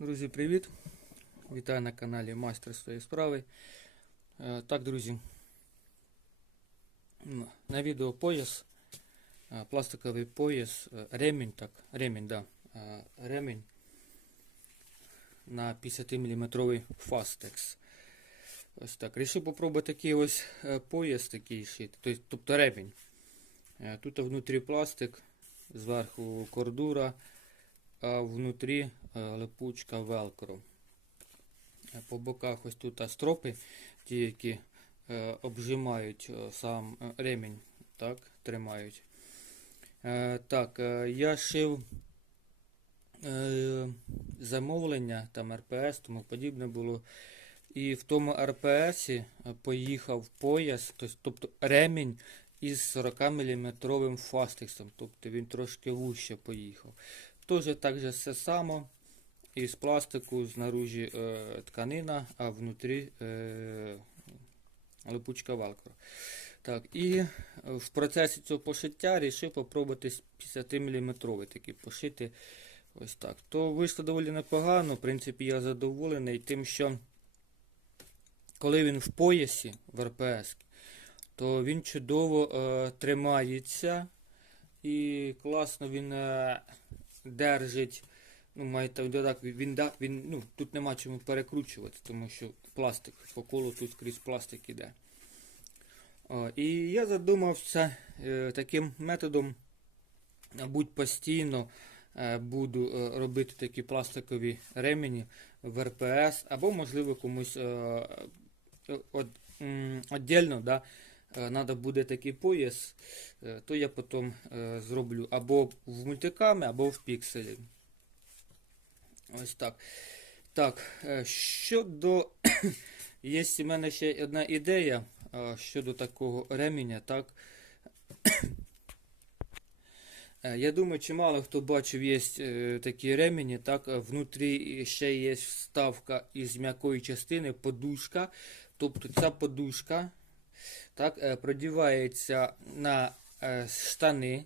Друзі, привіт! Вітаю на каналі Майстер своєї справи. Е, Так, друзі, на відео пояс, е, пластиковий пояс, е, ремінь, так, ремінь, да, ремінь на 50 мм Fastex. Ось так. Рішив попробувати такий ось пояс такий шити, тобто- ремінь. Тут внутрі пластик, зверху кордура, а внутрі е, липучка велкро. Е, По боках ось тут а, стропи, ті, які е, обжимають сам ремінь, так, тримають. Так, я шив замовлення, там РПС, тому подібне було. І в тому РПС поїхав пояс, тобто ремінь із 40 мм фастексом, тобто він трошки вуще поїхав. Теж так же все само. Із пластику знаружі е, тканина, а внутрі е, липучка велкро. Так, і е, в процесі цього пошиття вирішив попробувати 50 мм такий пошити. Ось так. То вийшло доволі непогано. В принципі, я задоволений тим, що коли він в поясі в РПС, то він чудово е, тримається і класно він е, держить. Ну, маєте додати, він, да, він, ну, тут нема чому перекручувати, тому що пластик по колу тут скрізь пластик іде. О, і я задумався е, таким методом, мабуть, постійно е, буду е, робити такі пластикові ремені в РПС, або, можливо, комусь е, е, от, м, віддільно, да, треба буде такий пояс, е, то я потім е, зроблю або в мультиками, або в пікселі. Ось так. Так, е, щодо. Є в мене ще одна ідея щодо такого ременя, так. Я думаю, чимало хто бачив, є такі ремені, так, внутрі ще є вставка із м'якої частини, подушка. Тобто ця подушка так, е, продівається на е, штани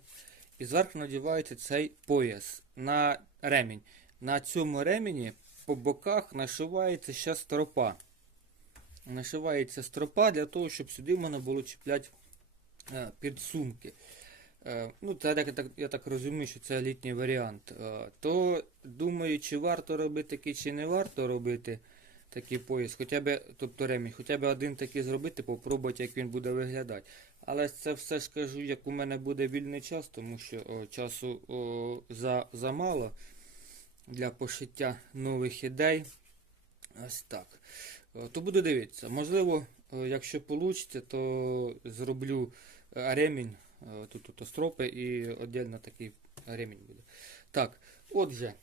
і зверху надівається цей пояс на ремінь. На цьому ремені по боках нашивається ще стропа. Нашивається стропа для того, щоб сюди можна було чіпляти е, підсумки. Ну, я, так, я так розумію, що це літній варіант. То думаю, чи варто робити такий, чи не варто робити такий пояс, хоча б, тобто ремінь, хоча б один такий зробити, попробувати, як він буде виглядати. Але це все ж кажу, як у мене буде вільний час, тому що о, часу о, за, замало для пошиття нових ідей. Ось так. То буду дивитися. Можливо, якщо вийде, то зроблю е, ремінь. Тут, тут стропи і віддільно такий ремінь буде. Так, отже,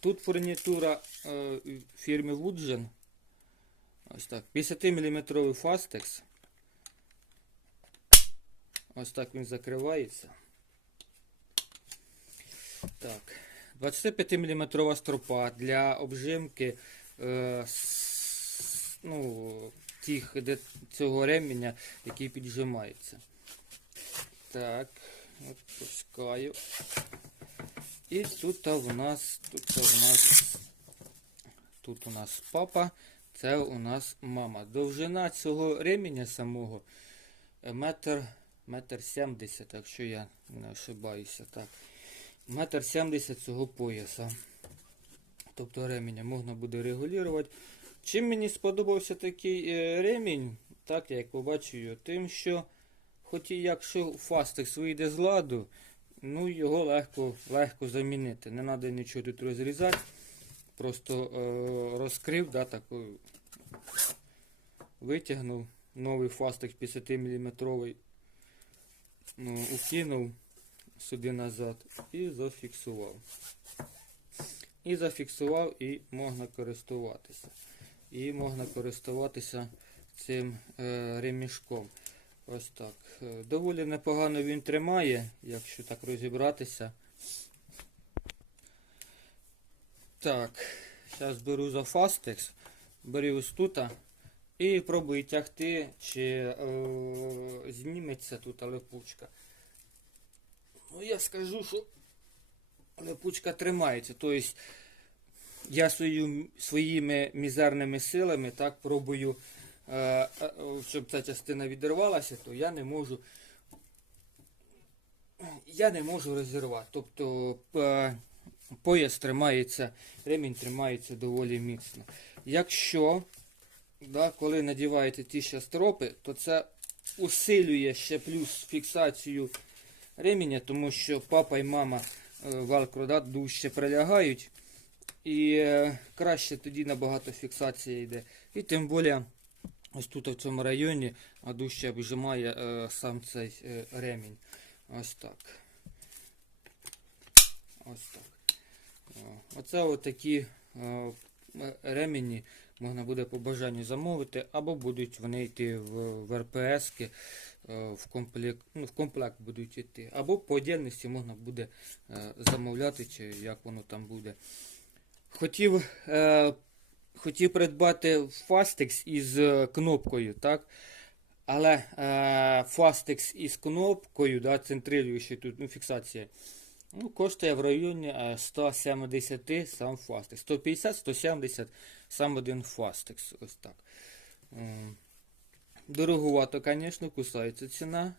тут фурнітура е, фірми Woodgen. Ось так. 50 мм Fastex. Ось так він закривається. Так. 25 мм стропа для обжимки е, с- ну, тих, де цього ременя, який піджимається. Так, от пускаю. І тут у нас, тут у нас, тут у нас папа, це у нас мама. Довжина цього ременя самого е, метр, метр сімдесят, якщо я не ошибаюся. Так. Метр сімдесят цього пояса. Тобто ременя можна буде регулювати. Чим мені сподобався такий е, ремінь, так як побачу тим, що хоч і якщо фастекс вийде з ладу, ну його легко, легко замінити. Не треба нічого тут розрізати. Просто е, розкрив, да, так, е, витягнув новий фастекс 50 мм, ну, укинув сюди назад і зафіксував. І зафіксував, і можна користуватися. І можна користуватися цим е, ремішком. Ось так. Е, Доволі непогано він тримає, якщо так розібратися. Так, зараз беру за Fastex, беру ось тут і пробую тягти, чи е, зніметься тут липучка. Ну, я скажу, що липучка тримається. Тобто я свою, своїми мізерними силами так пробую, щоб ця частина відірвалася, то я не можу. Я не можу розірвати. Тобто е, пояс тримається, ремінь тримається доволі міцно. Якщо, да, коли надіваєте ті ще стропи, то це усилює ще плюс фіксацію ременя, тому що папа і мама е, велкро да, дужче прилягають. І е, краще тоді набагато фіксація йде. І тим більше ось тут в цьому районі а дужче вжимає е, сам цей е, ремінь. Ось так. Ось так. Оце от такі е, ремені можна буде по бажанню замовити, або будуть вони йти в, в РПС, е, в комплект, ну, в комплект будуть йти. Або по отдельності можна буде е, замовляти, чи як воно там буде. Хотів, е, хотів придбати Fastex із е, кнопкою, так? Але е, Fastex із кнопкою, да, центрилюючи тут ну, фіксація, ну, коштує в районі е, 170 сам Fastex. 150-170 сам один Fastex. Ось так. Дороговато, звісно, кусається ціна,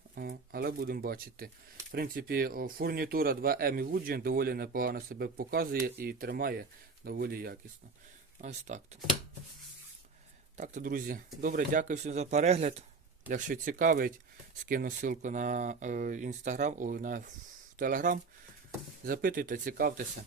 але будемо бачити. В принципі, фурнітура 2M і Woodgen доволі непогано себе показує і тримає доволі якісно. Ось так. то. Так то, друзі, добре, дякую всім за перегляд. Якщо цікавить, скину ссылку на інстаграм, на телеграм. Запитуйте, цікавтеся.